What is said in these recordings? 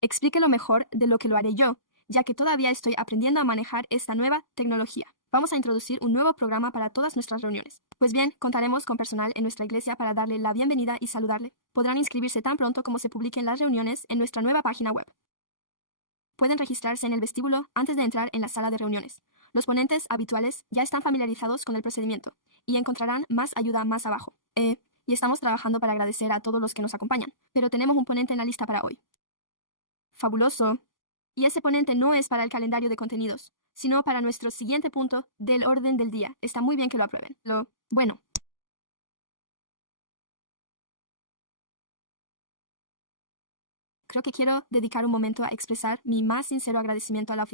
explíquelo mejor de lo que lo haré yo, ya que todavía estoy aprendiendo a manejar esta nueva tecnología. Vamos a introducir un nuevo programa para todas nuestras reuniones. Pues bien, contaremos con personal en nuestra iglesia para darle la bienvenida y saludarle. Podrán inscribirse tan pronto como se publiquen las reuniones en nuestra nueva página web. Pueden registrarse en el vestíbulo antes de entrar en la sala de reuniones. Los ponentes habituales ya están familiarizados con el procedimiento y encontrarán más ayuda más abajo. Y estamos trabajando para agradecer a todos los que nos acompañan, pero tenemos un ponente en la lista para hoy. Fabuloso. Y ese ponente no es para el calendario de contenidos, sino para nuestro siguiente punto del orden del día. Está muy bien que lo aprueben. Bueno. Creo que quiero dedicar un momento a expresar mi más sincero agradecimiento a la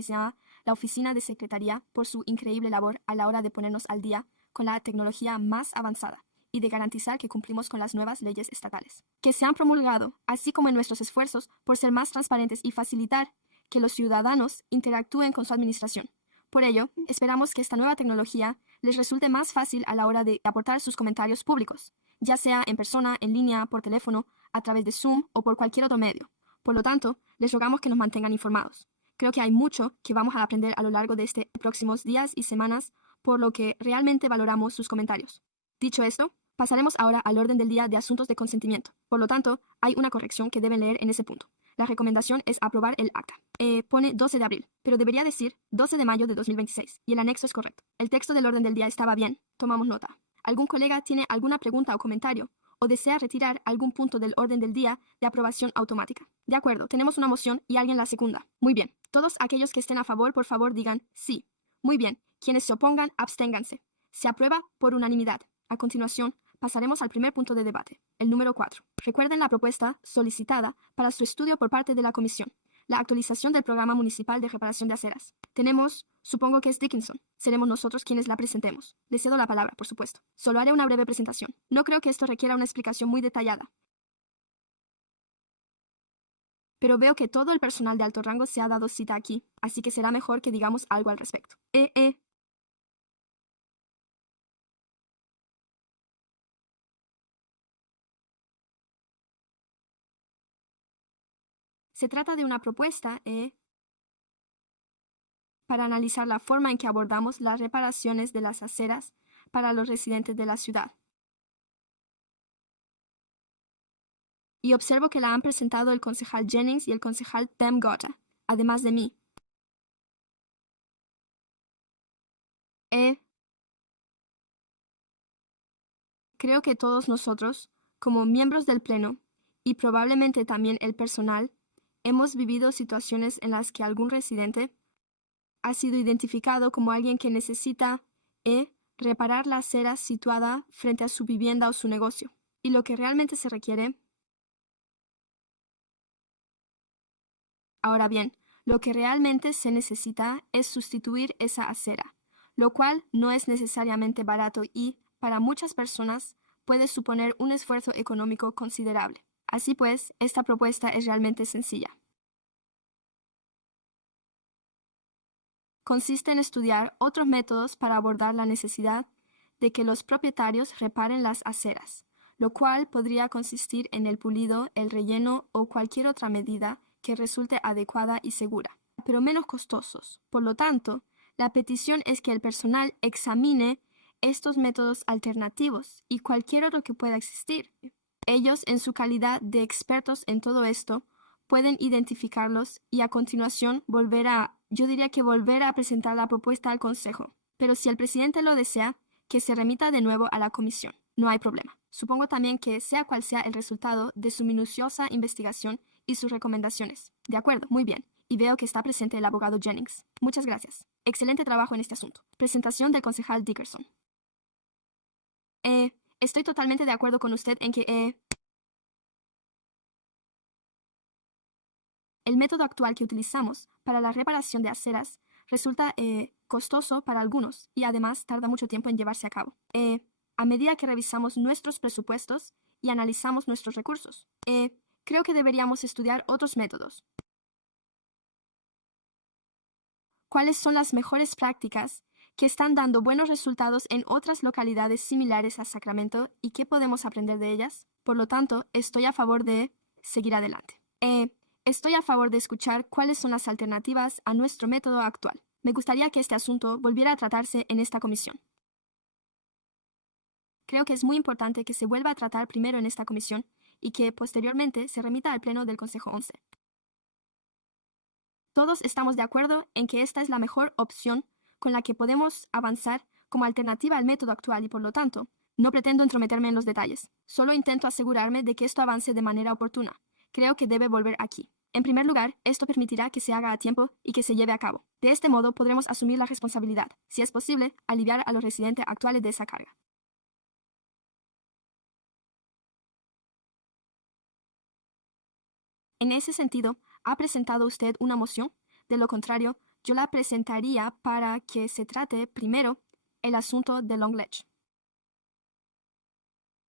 oficina de secretaría por su increíble labor a la hora de ponernos al día con la tecnología más avanzada y de garantizar que cumplimos con las nuevas leyes estatales que se han promulgado, así como en nuestros esfuerzos por ser más transparentes y facilitar que los ciudadanos interactúen con su administración. Por ello, esperamos que esta nueva tecnología les resulte más fácil a la hora de aportar sus comentarios públicos, ya sea en persona, en línea, por teléfono, a través de Zoom o por cualquier otro medio. Por lo tanto, les rogamos que nos mantengan informados. Creo que hay mucho que vamos a aprender a lo largo de estos próximos días y semanas, por lo que realmente valoramos sus comentarios. Dicho esto, pasaremos ahora al orden del día de asuntos de consentimiento. Por lo tanto, hay una corrección que deben leer en ese punto. La recomendación es aprobar el acta. Pone 12 de abril, pero debería decir 12 de mayo de 2026, y el anexo es correcto. El texto del orden del día estaba bien, tomamos nota. ¿Algún colega tiene alguna pregunta o comentario? ¿O desea retirar algún punto del orden del día de aprobación automática? De acuerdo, tenemos una moción y alguien la secunda. Muy bien. Todos aquellos que estén a favor, por favor, digan sí. Muy bien. Quienes se opongan, absténganse. Se aprueba por unanimidad. A continuación, pasaremos al primer punto de debate, el número 4. Recuerden la propuesta solicitada para su estudio por parte de la Comisión, la actualización del Programa Municipal de Reparación de Aceras. Tenemos, supongo que es Dickinson. Seremos nosotros quienes la presentemos. Le cedo la palabra, por supuesto. Solo haré una breve presentación. No creo que esto requiera una explicación muy detallada, pero veo que todo el personal de alto rango se ha dado cita aquí, así que será mejor que digamos algo al respecto. Se trata de una propuesta, para analizar la forma en que abordamos las reparaciones de las aceras para los residentes de la ciudad. Y observo que la han presentado el concejal Jennings y el concejal Tim Gotta, además de mí. Creo que todos nosotros, como miembros del Pleno, y probablemente también el personal, hemos vivido situaciones en las que algún residente ha sido identificado como alguien que necesita reparar la acera situada frente a su vivienda o su negocio. Y lo que realmente se requiere. Ahora bien, lo que realmente se necesita es sustituir esa acera, lo cual no es necesariamente barato y, para muchas personas, puede suponer un esfuerzo económico considerable. Así pues, esta propuesta es realmente sencilla. Consiste en estudiar otros métodos para abordar la necesidad de que los propietarios reparen las aceras, lo cual podría consistir en el pulido, el relleno o cualquier otra medida que resulte adecuada y segura, pero menos costosos. Por lo tanto, la petición es que el personal examine estos métodos alternativos y cualquier otro que pueda existir. Ellos, en su calidad de expertos en todo esto, pueden identificarlos y a continuación volver a presentar la propuesta al Consejo. Pero si el presidente lo desea, que se remita de nuevo a la comisión. No hay problema. Supongo también que sea cual sea el resultado de su minuciosa investigación y sus recomendaciones. De acuerdo, muy bien. Y veo que está presente el abogado Jennings. Muchas gracias. Excelente trabajo en este asunto. Presentación del concejal Dickerson. Estoy totalmente de acuerdo con usted en que el método actual que utilizamos para la reparación de aceras resulta costoso para algunos y además tarda mucho tiempo en llevarse a cabo. A medida que revisamos nuestros presupuestos y analizamos nuestros recursos, creo que deberíamos estudiar otros métodos. ¿Cuáles son las mejores prácticas que están dando buenos resultados en otras localidades similares a Sacramento y qué podemos aprender de ellas? Por lo tanto, estoy a favor de seguir adelante. Estoy a favor de escuchar cuáles son las alternativas a nuestro método actual. Me gustaría que este asunto volviera a tratarse en esta comisión. Creo que es muy importante que se vuelva a tratar primero en esta comisión y que posteriormente se remita al Pleno del Consejo 11. Todos estamos de acuerdo en que esta es la mejor opción con la que podemos avanzar como alternativa al método actual y por lo tanto, no pretendo entrometerme en los detalles. Solo intento asegurarme de que esto avance de manera oportuna. Creo que debe volver aquí. En primer lugar, esto permitirá que se haga a tiempo y que se lleve a cabo. De este modo, podremos asumir la responsabilidad, si es posible, aliviar a los residentes actuales de esa carga. En ese sentido, ¿ha presentado usted una moción? De lo contrario, yo la presentaría para que se trate primero el asunto de Long Ledge.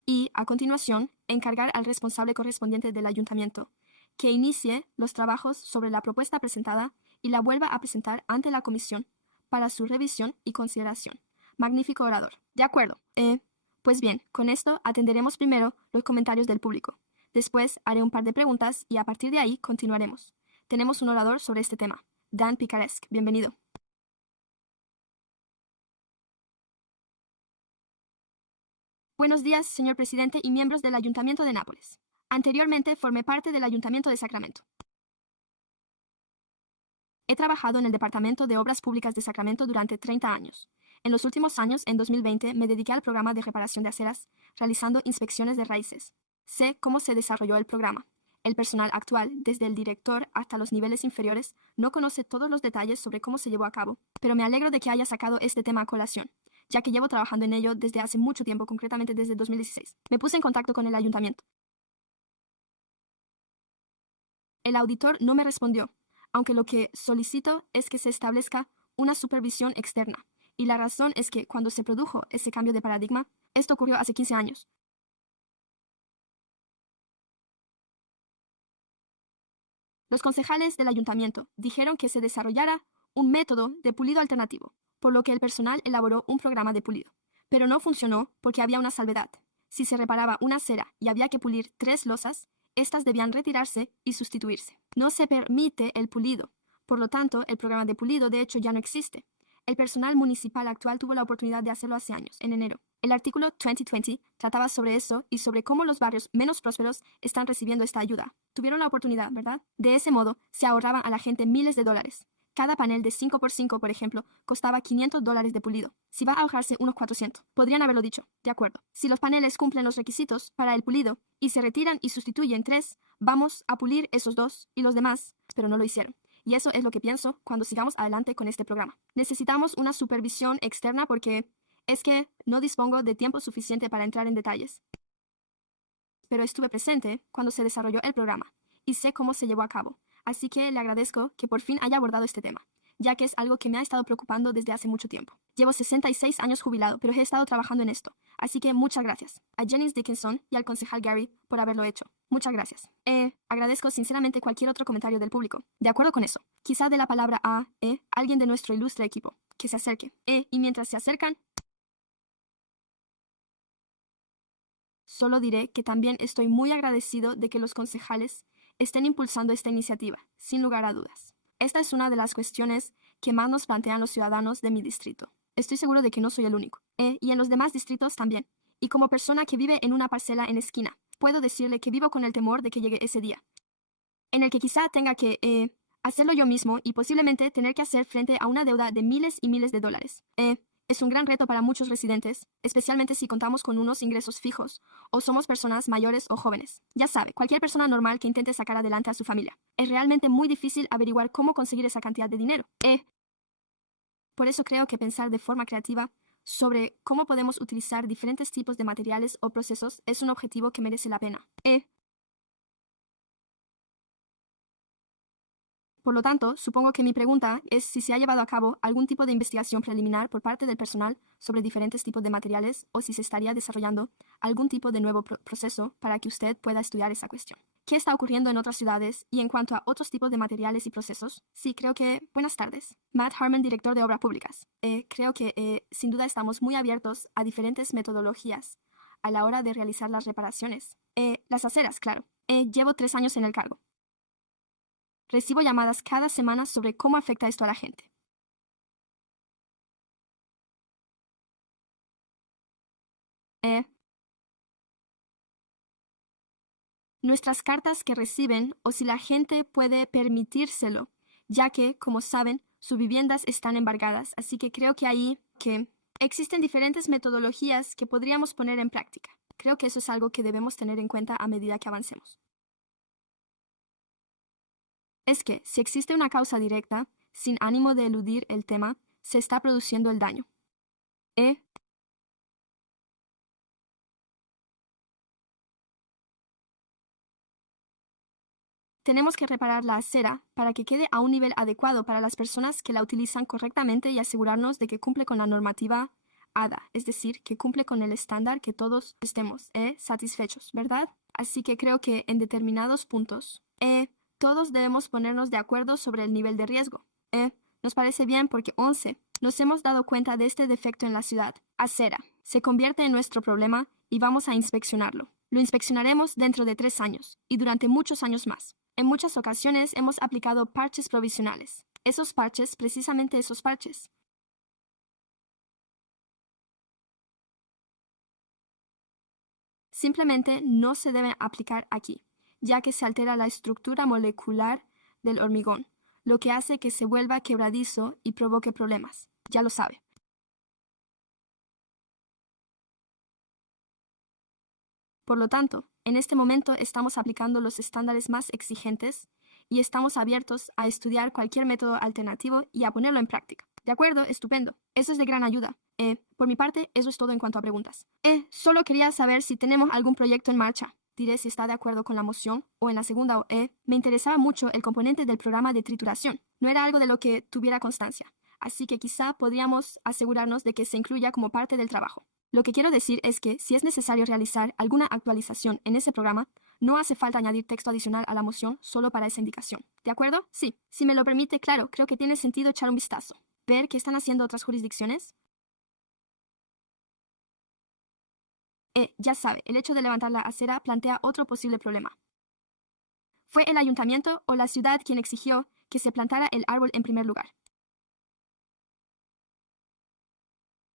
Y, a continuación, encargar al responsable correspondiente del ayuntamiento que inicie los trabajos sobre la propuesta presentada y la vuelva a presentar ante la comisión para su revisión y consideración. Magnífico orador. De acuerdo. Pues bien, con esto atenderemos primero los comentarios del público. Después haré un par de preguntas y a partir de ahí continuaremos. Tenemos un orador sobre este tema. Dan Picaresque, bienvenido. Buenos días, señor presidente y miembros del Ayuntamiento de Nápoles. Anteriormente formé parte del Ayuntamiento de Sacramento. He trabajado en el Departamento de Obras Públicas de Sacramento durante 30 años. En los últimos años, en 2020, me dediqué al programa de reparación de aceras, realizando inspecciones de raíces. Sé cómo se desarrolló el programa. El personal actual, desde el director hasta los niveles inferiores, no conoce todos los detalles sobre cómo se llevó a cabo, pero me alegro de que haya sacado este tema a colación, ya que llevo trabajando en ello desde hace mucho tiempo, concretamente desde 2016. Me puse en contacto con el ayuntamiento. El auditor no me respondió, aunque lo que solicito es que se establezca una supervisión externa. Y la razón es que cuando se produjo ese cambio de paradigma, esto ocurrió hace 15 años. Los concejales del ayuntamiento dijeron que se desarrollara un método de pulido alternativo, por lo que el personal elaboró un programa de pulido. Pero no funcionó porque había una salvedad. Si se reparaba una acera y había que pulir 3 losas, estas debían retirarse y sustituirse. No se permite el pulido. Por lo tanto, el programa de pulido de hecho ya no existe. El personal municipal actual tuvo la oportunidad de hacerlo hace años, en enero. El artículo 2020 trataba sobre eso y sobre cómo los barrios menos prósperos están recibiendo esta ayuda. Tuvieron la oportunidad, ¿verdad? De ese modo, se ahorraban a la gente miles de dólares. Cada panel de 5x5, por ejemplo, costaba $500 de pulido. Si va a ahorrarse unos 400. Podrían haberlo dicho. De acuerdo. Si los paneles cumplen los requisitos para el pulido y se retiran y sustituyen 3, vamos a pulir esos 2 y los demás, pero no lo hicieron. Y eso es lo que pienso cuando sigamos adelante con este programa. Necesitamos una supervisión externa porque es que no dispongo de tiempo suficiente para entrar en detalles. Pero estuve presente cuando se desarrolló el programa y sé cómo se llevó a cabo. Así que le agradezco que por fin haya abordado este tema, ya que es algo que me ha estado preocupando desde hace mucho tiempo. Llevo 66 años jubilado, pero he estado trabajando en esto. Así que muchas gracias a Janice Dickinson y al concejal Gary por haberlo hecho. Muchas gracias. Agradezco sinceramente cualquier otro comentario del público. De acuerdo con eso. Quizá dé la palabra a alguien de nuestro ilustre equipo. Que se acerque. Y mientras se acercan, solo diré que también estoy muy agradecido de que los concejales estén impulsando esta iniciativa, sin lugar a dudas. Esta es una de las cuestiones que más nos plantean los ciudadanos de mi distrito. Estoy seguro de que no soy el único. Y en los demás distritos también. Y como persona que vive en una parcela en esquina, puedo decirle que vivo con el temor de que llegue ese día, en el que quizá tenga que hacerlo yo mismo y posiblemente tener que hacer frente a una deuda de miles y miles de dólares. Es un gran reto para muchos residentes, especialmente si contamos con unos ingresos fijos o somos personas mayores o jóvenes. Ya sabe, cualquier persona normal que intente sacar adelante a su familia. Es realmente muy difícil averiguar cómo conseguir esa cantidad de dinero. Por eso creo que pensar de forma creativa sobre cómo podemos utilizar diferentes tipos de materiales o procesos es un objetivo que merece la pena. Por lo tanto, supongo que mi pregunta es si se ha llevado a cabo algún tipo de investigación preliminar por parte del personal sobre diferentes tipos de materiales o si se estaría desarrollando algún tipo de nuevo proceso para que usted pueda estudiar esa cuestión. ¿Qué está ocurriendo en otras ciudades y en cuanto a otros tipos de materiales y procesos? Sí, creo que... Buenas tardes. Matt Harmon, director de Obras Públicas. Creo que sin duda estamos muy abiertos a diferentes metodologías a la hora de realizar las reparaciones. Las aceras, claro. Llevo 3 años en el cargo. Recibo llamadas cada semana sobre cómo afecta esto a la gente. Nuestras cartas que reciben o si la gente puede permitírselo, ya que, como saben, sus viviendas están embargadas, así que creo que ahí que existen diferentes metodologías que podríamos poner en práctica. Creo que eso es algo que debemos tener en cuenta a medida que avancemos. Es que, si existe una causa directa, sin ánimo de eludir el tema, se está produciendo el daño. Tenemos que reparar la acera para que quede a un nivel adecuado para las personas que la utilizan correctamente y asegurarnos de que cumple con la normativa ADA, es decir, que cumple con el estándar que todos estemos satisfechos, ¿verdad? Así que creo que en determinados puntos, todos debemos ponernos de acuerdo sobre el nivel de riesgo. Nos parece bien porque 11. Nos hemos dado cuenta de este defecto en la ciudad. Acera. Se convierte en nuestro problema y vamos a inspeccionarlo. Lo inspeccionaremos dentro de 3 años y durante muchos años más. En muchas ocasiones hemos aplicado parches provisionales. Esos parches, precisamente esos parches, simplemente no se deben aplicar aquí, ya que se altera la estructura molecular del hormigón, lo que hace que se vuelva quebradizo y provoque problemas. Ya lo sabe. Por lo tanto, en este momento estamos aplicando los estándares más exigentes y estamos abiertos a estudiar cualquier método alternativo y a ponerlo en práctica. De acuerdo, estupendo. Eso es de gran ayuda. Por mi parte, eso es todo en cuanto a preguntas. Solo quería saber si tenemos algún proyecto en marcha. Diré si está de acuerdo con la moción o en la segunda o me interesaba mucho el componente del programa de trituración. No era algo de lo que tuviera constancia. Así que quizá podríamos asegurarnos de que se incluya como parte del trabajo. Lo que quiero decir es que si es necesario realizar alguna actualización en ese programa, no hace falta añadir texto adicional a la moción solo para esa indicación. ¿De acuerdo? Sí. Si me lo permite, claro, creo que tiene sentido echar un vistazo. Ver qué están haciendo otras jurisdicciones. Ya sabe, el hecho de levantar la acera plantea otro posible problema. Fue el ayuntamiento o la ciudad quien exigió que se plantara el árbol en primer lugar.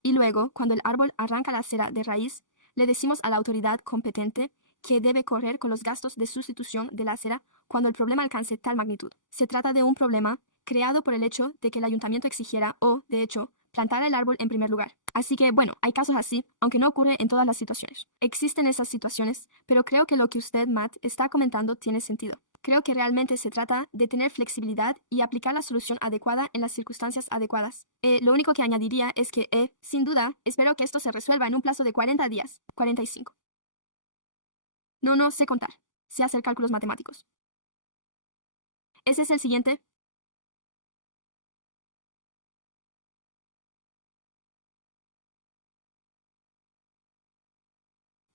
Y luego, cuando el árbol arranca la acera de raíz, le decimos a la autoridad competente que debe correr con los gastos de sustitución de la acera cuando el problema alcance tal magnitud. Se trata de un problema creado por el hecho de que el ayuntamiento exigiera o, de hecho, plantara el árbol en primer lugar. Así que, bueno, hay casos así, aunque no ocurre en todas las situaciones. Existen esas situaciones, pero creo que lo que usted, Matt, está comentando tiene sentido. Creo que realmente se trata de tener flexibilidad y aplicar la solución adecuada en las circunstancias adecuadas. Lo único que añadiría es que, sin duda, espero que esto se resuelva en un plazo de 40 días. 45. No sé contar. Sé hacer cálculos matemáticos. Ese es el siguiente.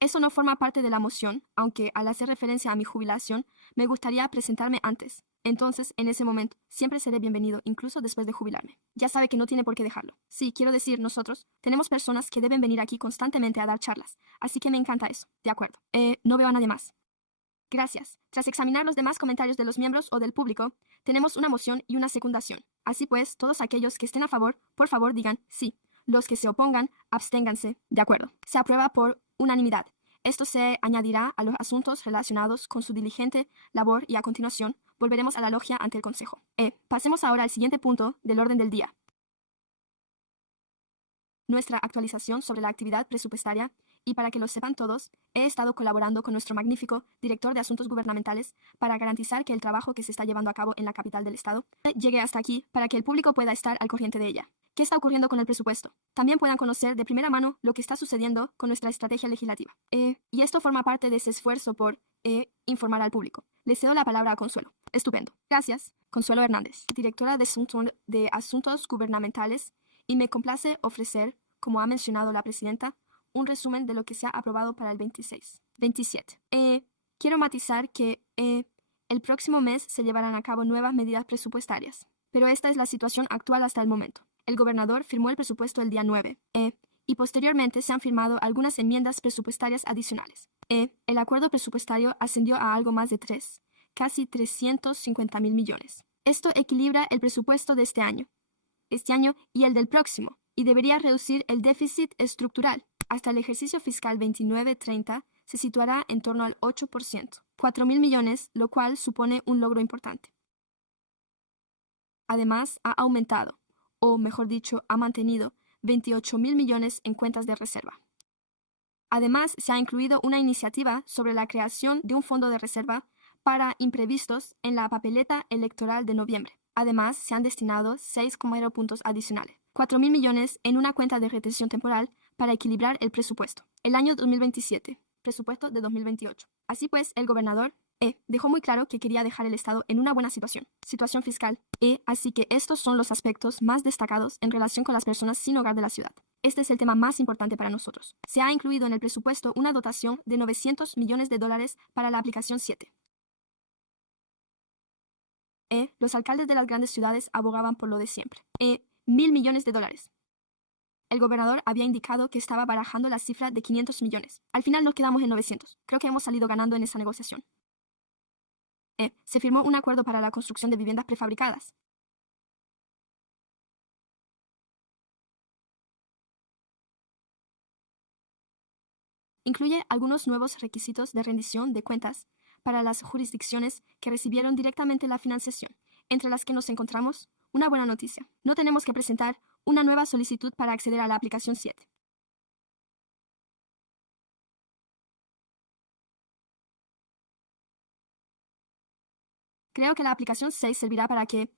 Eso no forma parte de la moción, aunque al hacer referencia a mi jubilación, me gustaría presentarme antes. Entonces, en ese momento, siempre seré bienvenido, incluso después de jubilarme. Ya sabe que no tiene por qué dejarlo. Sí, quiero decir, nosotros tenemos personas que deben venir aquí constantemente a dar charlas, así que me encanta eso. De acuerdo. No veo a nadie más. Gracias. Tras examinar los demás comentarios de los miembros o del público, tenemos una moción y una secundación. Así pues, todos aquellos que estén a favor, por favor digan sí. Los que se opongan, absténganse. De acuerdo. Se aprueba por unanimidad. Esto se añadirá a los asuntos relacionados con su diligente labor y a continuación volveremos a la logia ante el Consejo. Pasemos ahora al siguiente punto del orden del día. Nuestra actualización sobre la actividad presupuestaria y para que lo sepan todos, he estado colaborando con nuestro magnífico director de asuntos gubernamentales para garantizar que el trabajo que se está llevando a cabo en la capital del estado llegue hasta aquí para que el público pueda estar al corriente de ella. ¿Qué está ocurriendo con el presupuesto? También puedan conocer de primera mano lo que está sucediendo con nuestra estrategia legislativa. Y esto forma parte de ese esfuerzo por informar al público. Le cedo la palabra a Consuelo. Estupendo. Gracias. Consuelo Hernández, directora de Asuntos Gubernamentales, y me complace ofrecer, como ha mencionado la presidenta, un resumen de lo que se ha aprobado para el 26. 27. Quiero matizar que el próximo mes se llevarán a cabo nuevas medidas presupuestarias, pero esta es la situación actual hasta el momento. El gobernador firmó el presupuesto el día 9 y posteriormente se han firmado algunas enmiendas presupuestarias adicionales. El acuerdo presupuestario ascendió a algo más de 3, casi 350.000 millones. Esto equilibra el presupuesto de este año y el del próximo, y debería reducir el déficit estructural. Hasta el ejercicio fiscal 29-30 se situará en torno al 8%, 4.000 millones, lo cual supone un logro importante. Además, ha aumentado, o mejor dicho, ha mantenido 28.000 millones en cuentas de reserva. Además, se ha incluido una iniciativa sobre la creación de un fondo de reserva para imprevistos en la papeleta electoral de noviembre. Además, se han destinado 6,0 puntos adicionales, 4.000 millones en una cuenta de retención temporal para equilibrar el presupuesto. El año 2027, presupuesto de 2028. Así pues, el gobernador dejó muy claro que quería dejar el Estado en una buena situación fiscal. Así que estos son los aspectos más destacados en relación con las personas sin hogar de la ciudad. Este es el tema más importante para nosotros. Se ha incluido en el presupuesto una dotación de 900 millones de dólares para la aplicación 7. Los alcaldes de las grandes ciudades abogaban por lo de siempre. 1.000 millones de dólares. El gobernador había indicado que estaba barajando la cifra de 500 millones. Al final nos quedamos en 900. Creo que hemos salido ganando en esa negociación. Se firmó un acuerdo para la construcción de viviendas prefabricadas. Incluye algunos nuevos requisitos de rendición de cuentas para las jurisdicciones que recibieron directamente la financiación, entre las que nos encontramos una buena noticia. No tenemos que presentar una nueva solicitud para acceder a la aplicación 7. Creo que la aplicación 6 servirá para que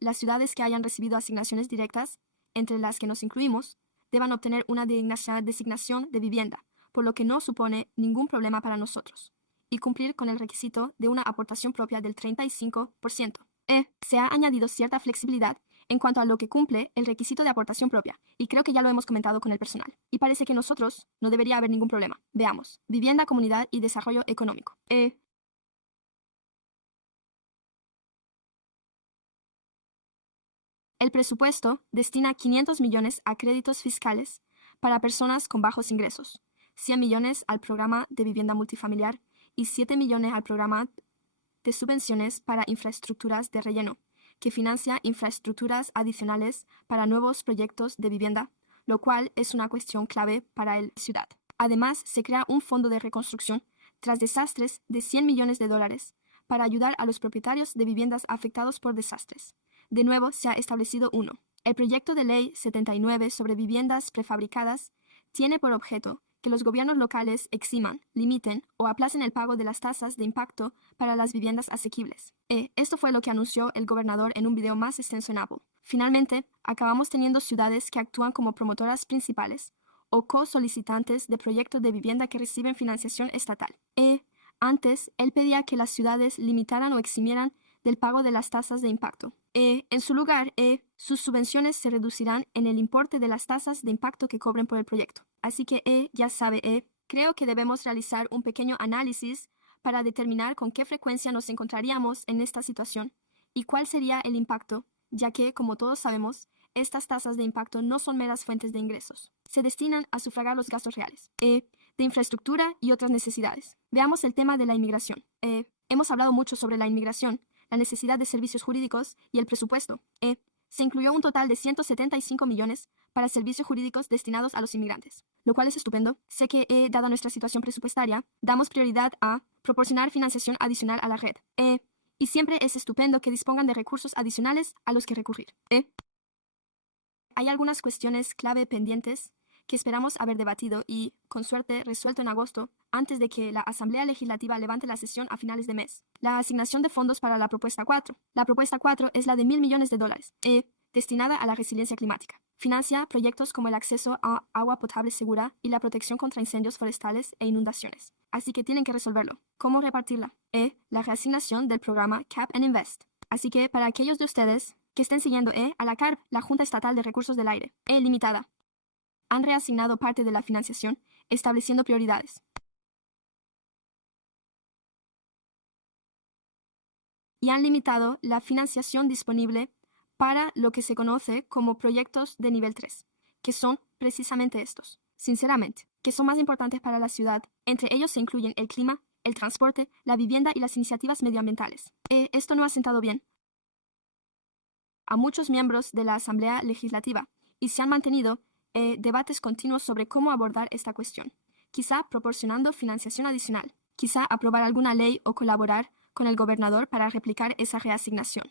las ciudades que hayan recibido asignaciones directas, entre las que nos incluimos, deban obtener una designación de vivienda, por lo que no supone ningún problema para nosotros, y cumplir con el requisito de una aportación propia del 35%. Se ha añadido cierta flexibilidad en cuanto a lo que cumple el requisito de aportación propia, y creo que ya lo hemos comentado con el personal, y parece que nosotros no debería haber ningún problema. Veamos, vivienda, comunidad y desarrollo económico. El presupuesto destina 500 millones a créditos fiscales para personas con bajos ingresos, 100 millones al programa de vivienda multifamiliar y 7 millones al programa de subvenciones para infraestructuras de relleno, que financia infraestructuras adicionales para nuevos proyectos de vivienda, lo cual es una cuestión clave para la ciudad. Además, se crea un fondo de reconstrucción tras desastres de 100 millones de dólares para ayudar a los propietarios de viviendas afectados por desastres. De nuevo, se ha establecido uno. El proyecto de ley 79 sobre viviendas prefabricadas tiene por objeto que los gobiernos locales eximan, limiten o aplacen el pago de las tasas de impacto para las viviendas asequibles. Esto fue lo que anunció el gobernador en un video más extenso en Apple. Finalmente, acabamos teniendo ciudades que actúan como promotoras principales o co-solicitantes de proyectos de vivienda que reciben financiación estatal. Antes, él pedía que las ciudades limitaran o eximieran del pago de las tasas de impacto. En su lugar, sus subvenciones se reducirán en el importe de las tasas de impacto que cobren por el proyecto. Así que, ya sabe, creo que debemos realizar un pequeño análisis para determinar con qué frecuencia nos encontraríamos en esta situación y cuál sería el impacto, ya que, como todos sabemos, estas tasas de impacto no son meras fuentes de ingresos. Se destinan a sufragar los gastos reales, de infraestructura y otras necesidades. Veamos el tema de la inmigración. Hemos hablado mucho sobre la inmigración, la necesidad de servicios jurídicos y el presupuesto. Se incluyó un total de 175 millones para servicios jurídicos destinados a los inmigrantes, lo cual es estupendo. Sé que, dada nuestra situación presupuestaria, damos prioridad a proporcionar financiación adicional a la red. Y siempre es estupendo que dispongan de recursos adicionales a los que recurrir. Hay algunas cuestiones clave pendientes que esperamos haber debatido y, con suerte, resuelto en agosto, antes de que la Asamblea Legislativa levante la sesión a finales de mes. La asignación de fondos para la propuesta 4. La propuesta 4 es la de 1.000 millones de dólares, destinada a la resiliencia climática. Financia proyectos como el acceso a agua potable segura y la protección contra incendios forestales e inundaciones. Así que tienen que resolverlo. ¿Cómo repartirla? La reasignación del programa Cap and Invest. Así que, para aquellos de ustedes que estén siguiendo a la CARP, la Junta Estatal de Recursos del Aire, limitada, han reasignado parte de la financiación, estableciendo prioridades. Y han limitado la financiación disponible para lo que se conoce como proyectos de nivel 3, que son precisamente estos, sinceramente, que son más importantes para la ciudad. Entre ellos se incluyen el clima el transporte, la vivienda y las iniciativas medioambientales. Esto no ha sentado bien a muchos miembros de la Asamblea Legislativa y se han mantenido debates continuos sobre cómo abordar esta cuestión, quizá proporcionando financiación adicional, quizá aprobar alguna ley o colaborar con el gobernador para replicar esa reasignación.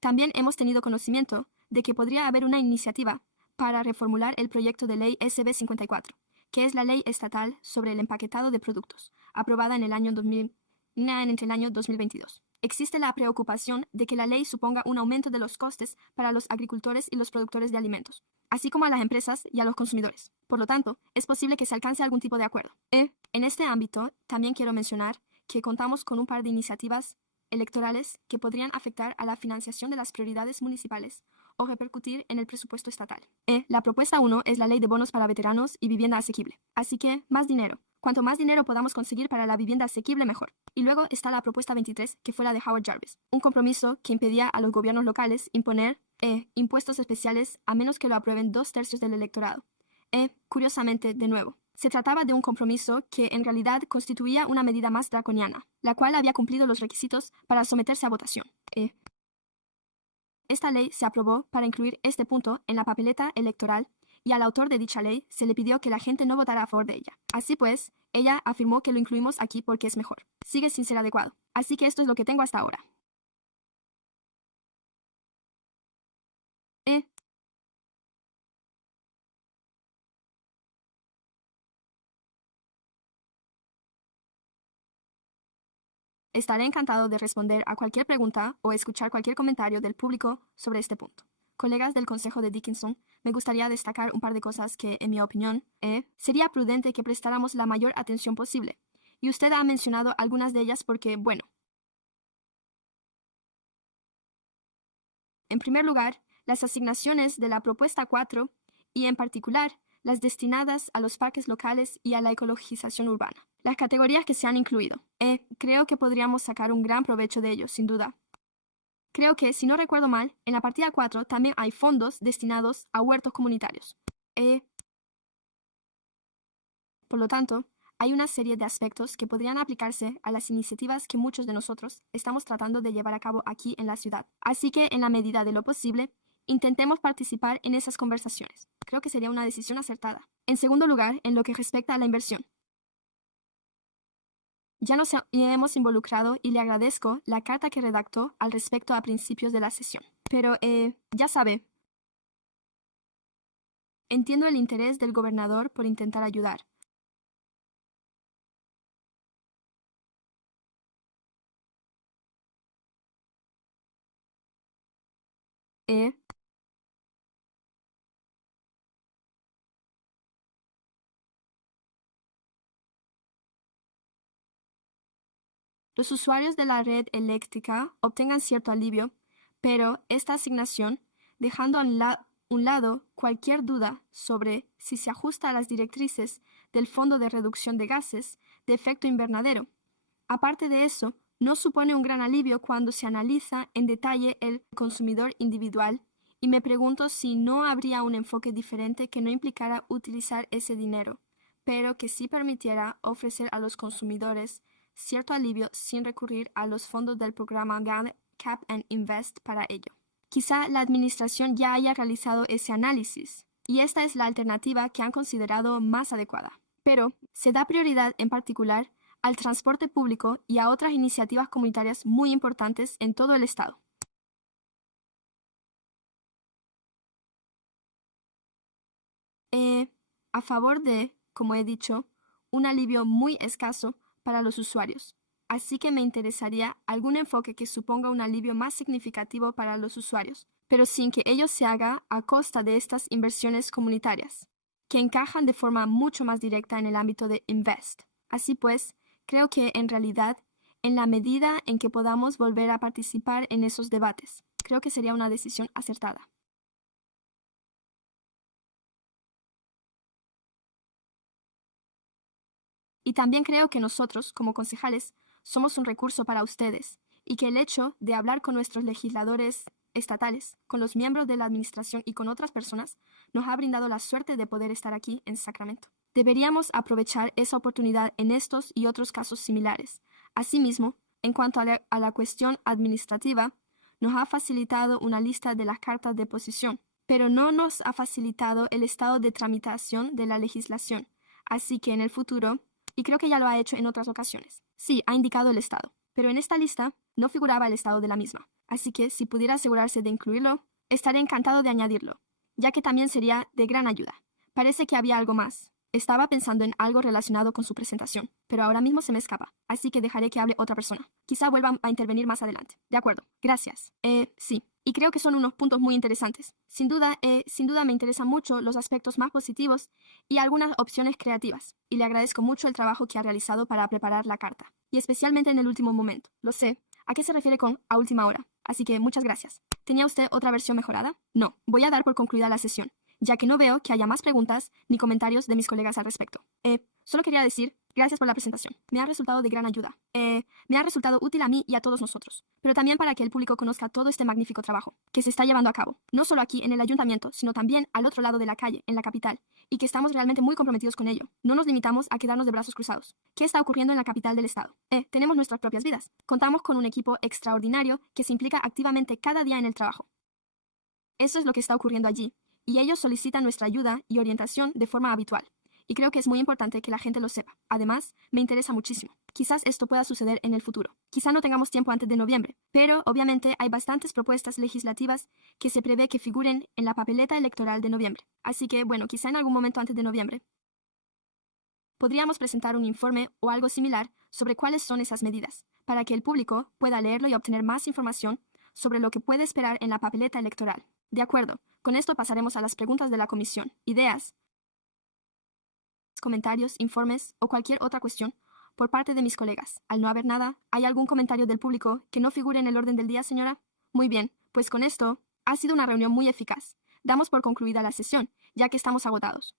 También hemos tenido conocimiento de que podría haber una iniciativa para reformular el proyecto de ley SB 54, que es la ley estatal sobre el empaquetado de productos, aprobada en el año 2022. Existe la preocupación de que la ley suponga un aumento de los costes para los agricultores y los productores de alimentos, así como a las empresas y a los consumidores. Por lo tanto, es posible que se alcance algún tipo de acuerdo. En este ámbito, también quiero mencionar que contamos con un par de iniciativas electorales que podrían afectar a la financiación de las prioridades municipales o repercutir en el presupuesto estatal. La propuesta 1 es la ley de bonos para veteranos y vivienda asequible. Así que, más dinero. Cuanto más dinero podamos conseguir para la vivienda asequible, mejor. Y luego está la propuesta 23, que fue la de Howard Jarvis. Un compromiso que impedía a los gobiernos locales imponer impuestos especiales a menos que lo aprueben 2/3 del electorado. Curiosamente, de nuevo, se trataba de un compromiso que en realidad constituía una medida más draconiana, la cual había cumplido los requisitos para someterse a votación. Esta ley se aprobó para incluir este punto en la papeleta electoral y al autor de dicha ley se le pidió que la gente no votara a favor de ella. Así pues, ella afirmó que lo incluimos aquí porque es mejor. Sigue sin ser adecuado. Así que esto es lo que tengo hasta ahora. Estaré encantado de responder a cualquier pregunta o escuchar cualquier comentario del público sobre este punto. Colegas del Consejo de Dickinson, me gustaría destacar un par de cosas que, en mi opinión, sería prudente que prestáramos la mayor atención posible. Y usted ha mencionado algunas de ellas porque, bueno. En primer lugar, las asignaciones de la propuesta 4 y, en particular, las destinadas a los parques locales y a la ecologización urbana. Las categorías que se han incluido. Creo que podríamos sacar un gran provecho de ello, sin duda. Creo que, si no recuerdo mal, en la partida 4 también hay fondos destinados a huertos comunitarios. Por lo tanto, hay una serie de aspectos que podrían aplicarse a las iniciativas que muchos de nosotros estamos tratando de llevar a cabo aquí en la ciudad. Así que, en la medida de lo posible, intentemos participar en esas conversaciones. Creo que sería una decisión acertada. En segundo lugar, en lo que respecta a la inversión. Ya nos hemos involucrado y le agradezco la carta que redactó al respecto a principios de la sesión. Pero, ya sabe, entiendo el interés del gobernador por intentar ayudar. Los usuarios de la red eléctrica obtengan cierto alivio, pero esta asignación, dejando a un lado cualquier duda sobre si se ajusta a las directrices del Fondo de Reducción de Gases de Efecto Invernadero. Aparte de eso, no supone un gran alivio cuando se analiza en detalle el consumidor individual, y me pregunto si no habría un enfoque diferente que no implicara utilizar ese dinero, pero que sí permitiera ofrecer a los consumidores cierto alivio sin recurrir a los fondos del programa Cap and Invest para ello. Quizá la administración ya haya realizado ese análisis, y esta es la alternativa que han considerado más adecuada. Pero se da prioridad en particular al transporte público y a otras iniciativas comunitarias muy importantes en todo el estado. A favor de, como he dicho, un alivio muy escaso para los usuarios. Así que me interesaría algún enfoque que suponga un alivio más significativo para los usuarios, pero sin que ello se haga a costa de estas inversiones comunitarias, que encajan de forma mucho más directa en el ámbito de Invest. Así pues, creo que en realidad, en la medida en que podamos volver a participar en esos debates, creo que sería una decisión acertada. Y también creo que nosotros, como concejales, somos un recurso para ustedes, y que el hecho de hablar con nuestros legisladores estatales, con los miembros de la administración y con otras personas, nos ha brindado la suerte de poder estar aquí en Sacramento. Deberíamos aprovechar esa oportunidad en estos y otros casos similares. Asimismo, en cuanto a la cuestión administrativa, nos ha facilitado una lista de las cartas de posición, pero no nos ha facilitado el estado de tramitación de la legislación. Así que en el futuro, y creo que ya lo ha hecho en otras ocasiones, sí, ha indicado el estado, pero en esta lista no figuraba el estado de la misma. Así que si pudiera asegurarse de incluirlo, estaré encantado de añadirlo, ya que también sería de gran ayuda. Parece que había algo más. Estaba pensando en algo relacionado con su presentación, pero ahora mismo se me escapa, así que dejaré que hable otra persona. Quizá vuelva a intervenir más adelante. De acuerdo, gracias. Sí, y creo que son unos puntos muy interesantes. Sin duda me interesan mucho los aspectos más positivos y algunas opciones creativas, y le agradezco mucho el trabajo que ha realizado para preparar la carta, y especialmente en el último momento. Lo sé. ¿A qué se refiere con a última hora? Así que muchas gracias. ¿Tenía usted otra versión mejorada? No, voy a dar por concluida la sesión, ya que no veo que haya más preguntas ni comentarios de mis colegas al respecto. Solo quería decir, gracias por la presentación. Me ha resultado de gran ayuda. Me ha resultado útil a mí y a todos nosotros, pero también para que el público conozca todo este magnífico trabajo que se está llevando a cabo, no solo aquí en el ayuntamiento, sino también al otro lado de la calle, en la capital, y que estamos realmente muy comprometidos con ello. No nos limitamos a quedarnos de brazos cruzados. ¿Qué está ocurriendo en la capital del estado? Tenemos nuestras propias vidas. Contamos con un equipo extraordinario que se implica activamente cada día en el trabajo. Eso es lo que está ocurriendo allí, y ellos solicitan nuestra ayuda y orientación de forma habitual. Y creo que es muy importante que la gente lo sepa. Además, me interesa muchísimo. Quizás esto pueda suceder en el futuro. Quizá no tengamos tiempo antes de noviembre, pero obviamente hay bastantes propuestas legislativas que se prevé que figuren en la papeleta electoral de noviembre. Así que, bueno, quizá en algún momento antes de noviembre podríamos presentar un informe o algo similar sobre cuáles son esas medidas, para que el público pueda leerlo y obtener más información sobre lo que puede esperar en la papeleta electoral. De acuerdo, con esto pasaremos a las preguntas de la comisión. Ideas, comentarios, informes o cualquier otra cuestión por parte de mis colegas. Al no haber nada, ¿hay algún comentario del público que no figure en el orden del día, señora? Muy bien, pues con esto ha sido una reunión muy eficaz. Damos por concluida la sesión, ya que estamos agotados.